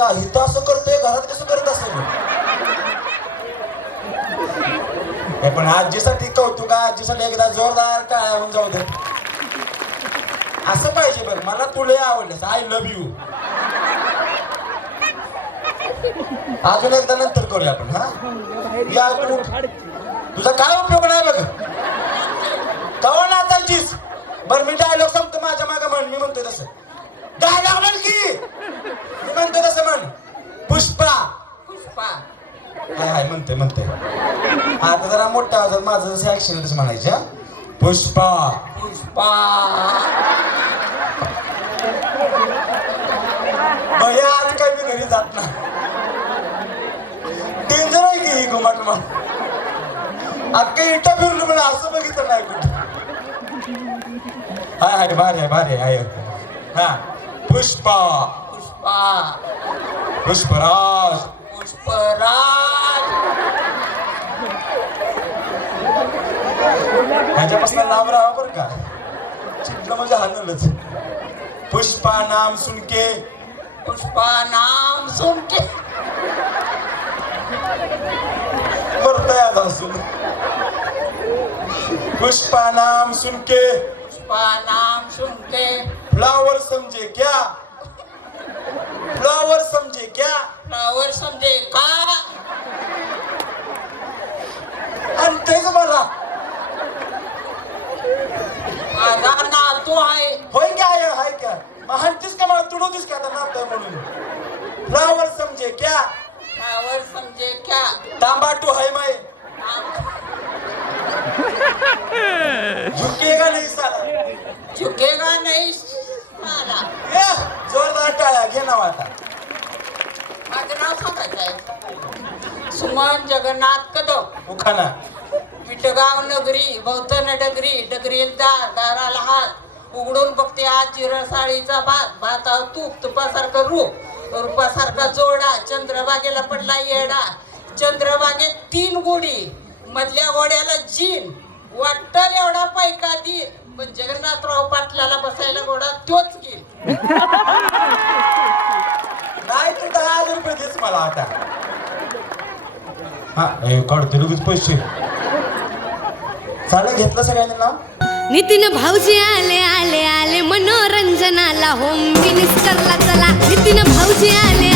अरे इथं असं करतोय घरात कसं करत असेल? पण आजीसाठी कौतुक आजीसाठी एकदा जोरदार टाळ्या होऊन जाऊ दे. असं पाहिजे बरं मला तुला आवडलं आय लव्ह यू अजून एकदा नंतर करूया आपण हा? या तुझा काय उपयोग नाही बघ? कवा नाचायचीस? बरं मी पुष्पा. पुष्पा. हाय हाय म्हणते म्हणते आता जरा मोठ्या आवाजात माझं जसं ऍक्शन तसं म्हणायचं? पुष्पा. पुष्पा. भैया आज काय मी घरी जात नाही. डेंजर आहे की ही घुमाट मग? अख्खा इटा फिरलो पण असं बघितलं नाही कुठं. हाय हाय भारी आहे भारी आहे हा पुष्पा. पुष्पा. पुष्पराज. पुष्पराज. ह्याच्यापासून लांब राहा बरं का. चिटलं म्हणजे हाणलंच. पुष्पा नाम सुनके. पुष्पा नाम सुन के मरतय आज हसून पुष्पा नाम सुनके. पुष्पा नाम सुन के फ्लावर समझे क्या? फ्लावर समझे क्या फ्लावर समजे का आणि तेच मला माझा नातू आहे. होय क्या आहे हाय क्या मग हंतीस का मला तुडवतीस का आता नातोय म्हणून? फ्लावर समझे क्या? फ्लावर समजे क्या? तांबाटू है मैं झुकेगा नहीं साला. झुकेगा नहीं साला. जोरदार टाळ्या घे नाव आता. माझं नाव सांगायचं आहे सुमन जगन्नाथ कदम. उखाना पिठगाव नगरी भवतन डगरी डगरील दार दाराला हात. उघडून बघते आज जिरसाळीचा भात भातावर तूप तुपासारखं रूप. रूपासारखा जोडा. चंद्रबागेला पडला येडा. चंद्रबागेत तीन गोडी. मधल्या गोड्याला जीन. वाटल एवढा पैका दी पण जगन्नाथराव पाटलाला बसायला गोडा तोच घेईल नाही तू दहा हजार रुपये देच मला आता. हा काढतो लगेच पैसे. झालं घेतलं सगळ्यांनी नाव? नितीन भाऊजी आले आले आले मनोरंजनाला होम मिनिस्टरला चला. नितीन भाऊजी आले